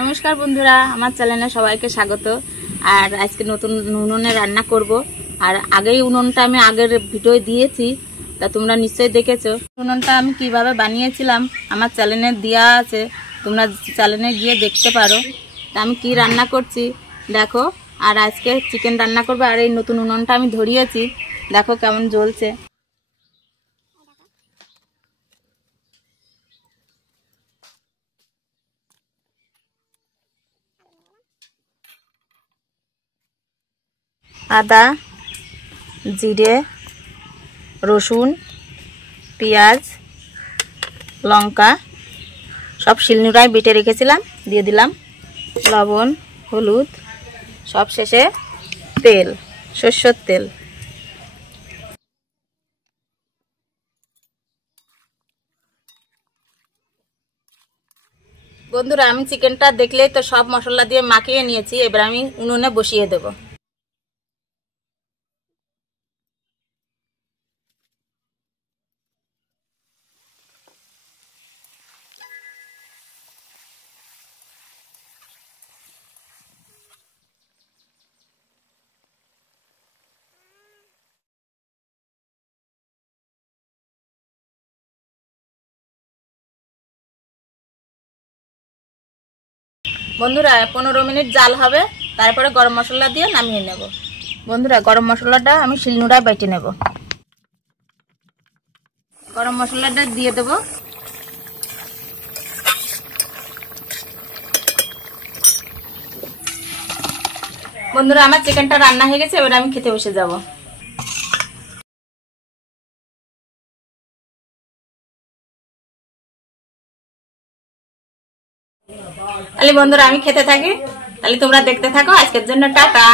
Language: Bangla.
নমস্কার বন্ধুরা, আমার চ্যানেলে সবাইকে স্বাগত। আর আজকে নতুন উনুনে রান্না করব। আর আগেই উনুনটা আমি আগের ভিডিও দিয়েছি, তা তোমরা নিশ্চয়ই দেখেছো। উনুনটা আমি কিভাবে বানিয়েছিলাম আমার চ্যানেলে দেওয়া আছে, তোমরা চ্যানেলে গিয়ে দেখতে পারো। তা আমি কি রান্না করছি দেখো। আর আজকে চিকেন রান্না করবো। আর এই নতুন উনুনটা আমি ধরিয়েছি, দেখো কেমন জ্বলছে। আদা, জিরে, রসুন, পেঁয়াজ, লঙ্কা সব শিলনোড়ায় বেটে রেখেছিলাম, দিয়ে দিলাম। লবণ, হলুদ, সব শেষে তেল, সরষের তেল। বন্ধুরা, আমি চিকেনটা দেখলেই তো সব মশলা দিয়ে মাখিয়ে নিয়েছি। এবার আমি উনুনে বসিয়ে দেব। বন্ধুরা 15 মিনিট জাল হবে, তারপরে গরম মশলা দিয়ে নামিয়ে নেব। বন্ধুরা, গরম মশলাটা আমি শিলনোড়ায় বেটে নেব। গরম মশলাটা দিয়ে দেব। বন্ধুরা, আমার চিকেনটা রান্না হয়ে গেছে, এবার আমি খেতে বসে যাব। তাহলে বন্ধুরা আমি খেতে থাকি, তাহলে তোমরা দেখতে থাকো। আজকের জন্য টাটা।